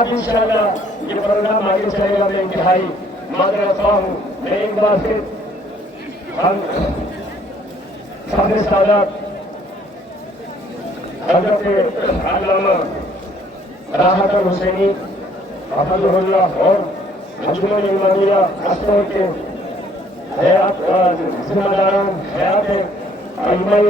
اب انشاءاللہ یہ پروگرام آگے چلے گا. میں انتہائی معذرت خواہ ہوں. میں ایک بار پھر ہم صاحب سادات حضرت علامہ راحت الحسینی حفظہ اللہ اور انجمن امامیہ اسکول کے ذمہ داران حیات علماء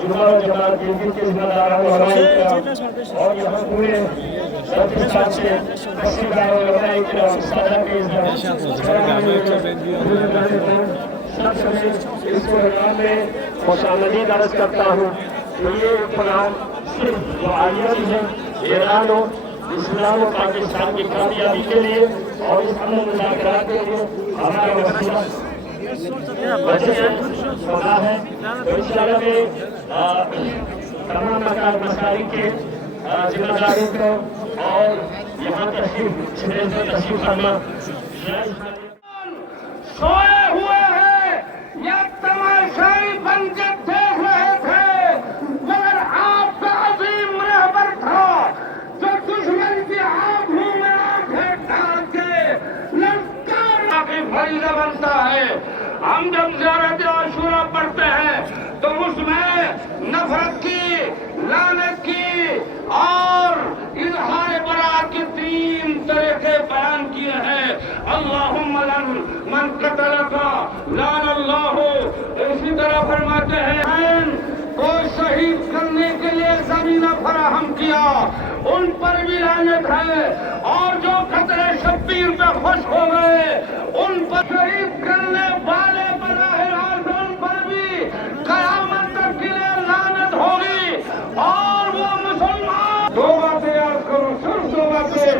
جمعہ و جماعت گلگت کے ذمہ داران علماء اور یہاں پورے بلوچستان سے تشریف لائے علماء کرام سادہ کے سب سے اس پروگرام میں خوش آمدید عرض کرتا ہوں کہ یہ پروگرام صرف دعائیت ہے، اعلان ہو اسلام و پاکستان کی کامیابی کے لیے اور اس امن مذاکرات کے لیے ہمارا وسیلہ ہوتا ہے. تو انشاءاللہ میں تمام مسائل کے ذمہ داروں کو اور یہاں تشریف فرما سوئے ہوئے ہیں یا تماشائی بن کے دیکھ رہے تھے، مگر آپ کا عظیم رہبر تھا جو دشمن کی آنکھوں میں آنکھیں ڈال کے للکار کے فریضہ بنتا ہے. ہم جب زیارت عاشورہ پڑھتے ہیں تو اس میں نفرت کی، لعنت کی اور اظہار برات کے 3 طریقے بیان کیے ہیں. اللہم لن من قتلک لعن اللہ. اسی طرح فرماتے ہیں کو شہید کرنے کے لیے زمینہ فراہم کیا ان پر بھی لعنت ہے، اور جو قتل شبیر پہ خوش ہو گئے ان پر شہید کرنے والے براہ راست ان پر بھی قیامت تک کے لیے لعنت ہوگی. اور وہ مسلمان 2 باتیں یاد کرو، صرف 2 باتیں.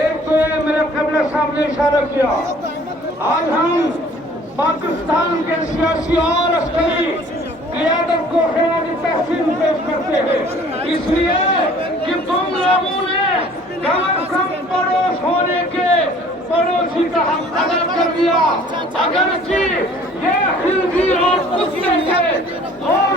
ایک تو یہ میرے قبلہ صاحب نے اشارہ کیا، آج ہم پاکستان کے سیاسی اور عسکری قیادت کو خراج تحسین پیش کرتے ہیں، اس لیے کہ تم لوگوں نے کم از کم پڑوس ہونے کے پڑوسی کا حق ادا کر دیا. اگرچہ یہ خنزیر اور کتے کے اور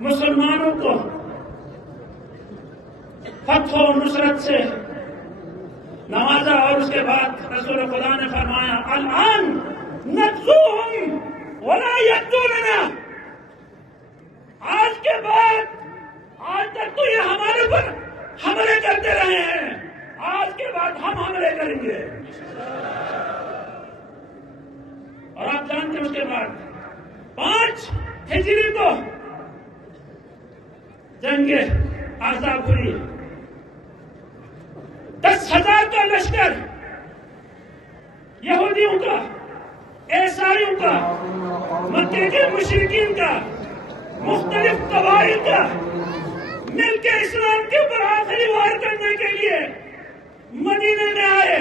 مسلمانوں کو فتح و نصرت سے نوازا، اور اس کے بعد رسول خدا نے فرمایا الان نغزوہم ولا یغزوننا. آج کے بعد، آج تک تو یہ ہمارے پر حملے کرتے رہے ہیں، آج کے بعد ہم حملے کریں گے. اور آپ جانتے ہیں اس کے بعد 5 ہجری کو جنگ احزاب ہوئی. 10,000 کا لشکر یہودیوں کا، عیسائیوں کا، مکے کے مشرکین کا، مختلف قبائل کا مل کے اسلام کے اوپر آخری وار کرنے کے لیے مدینے میں آئے.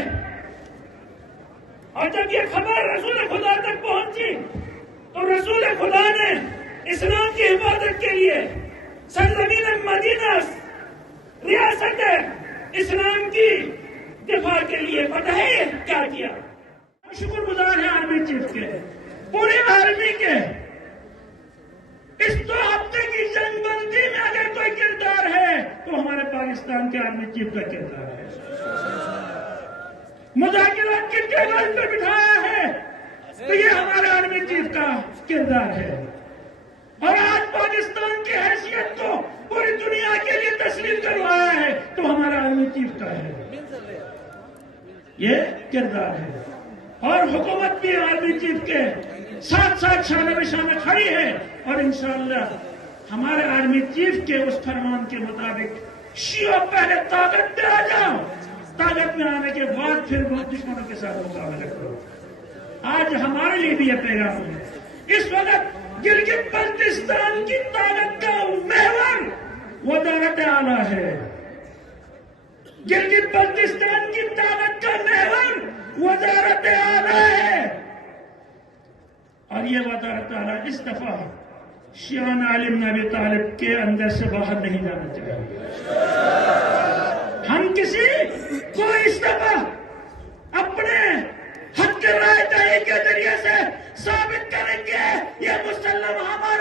اور جب یہ خبر رسول خدا تک پہنچی تو رسول خدا نے اسلام کی حفاظت کے لیے سرزمین مدینہ، ریاست اسلام کی دفاع کے لیے پتہ ہے کیا کیا؟ شکر گزار ہیں آرمی چیف کے، پورے آرمی کے. اس 2 ہفتے کی جنگ بندی میں اگر کوئی کردار ہے تو ہمارے پاکستان کے آرمی چیف کا کردار ہے. مذاکرات کے ٹیبل پہ بٹھایا ہے تو یہ ہمارے آرمی چیف کا کردار ہے. اور آج پاکستان کی حیثیت کو پوری دنیا کے لیے تسلیم کروایا ہے تو ہمارا آرمی چیف کا ہے، یہ کردار ہے. اور حکومت بھی آرمی چیف کے ساتھ شانہ بہ شانہ کھڑی ہے. اور انشاءاللہ ہمارے آرمی چیف کے اس فرمان کے مطابق شیعہ پہلے طاقت پہ آ جاؤ، طاقت میں آنے کے بعد پھر بہت دشمنوں کے ساتھ مقابلہ کرو. آج ہمارے لیے بھی یہ پیغام ہے. اس وقت گلگت بلتستان کی طاقت کا محور وزارت اعلیٰ ہے. گلگت بلتستان کی طاقت کا محور وزارت اعلیٰ ہے. اور یہ وزارت اعلیٰ اس دفعہ شیعان عالم ابی طالب کے اندر سے باہر نہیں جانا چاہیے. ہم کسی کو اس دفعہ اپنے حق رائے دہی کے ذریعے سے ثابت کریں گے یہ مسلم ہمارا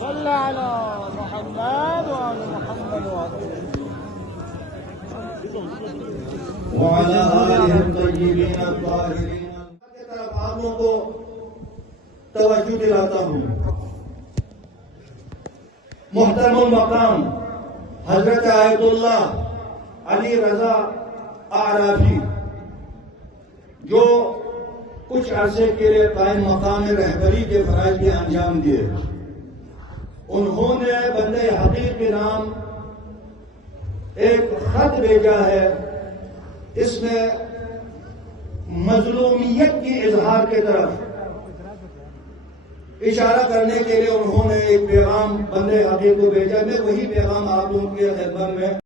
صل على محمد وعلى محمد وعلى آله الطيبين الطاهرين کی طرف آپ لوگوں کو توجہ دلاتا ہوں۔ محترم المقام حضرت آیت اللہ علی رضا اعرابی جو کچھ عرصے کے لیے قائم مقام رہبری کے فرائض کے انجام دیے، انہوں نے بندہ حقیق کے نام ایک خط بھیجا ہے۔ اس میں مظلومیت کی اظہار کی طرف اشارہ کرنے کے لیے انہوں نے ایک پیغام بندہ حقیق کو بھیجا۔ میں وہی پیغام آپ لوگوں کی خدمت میں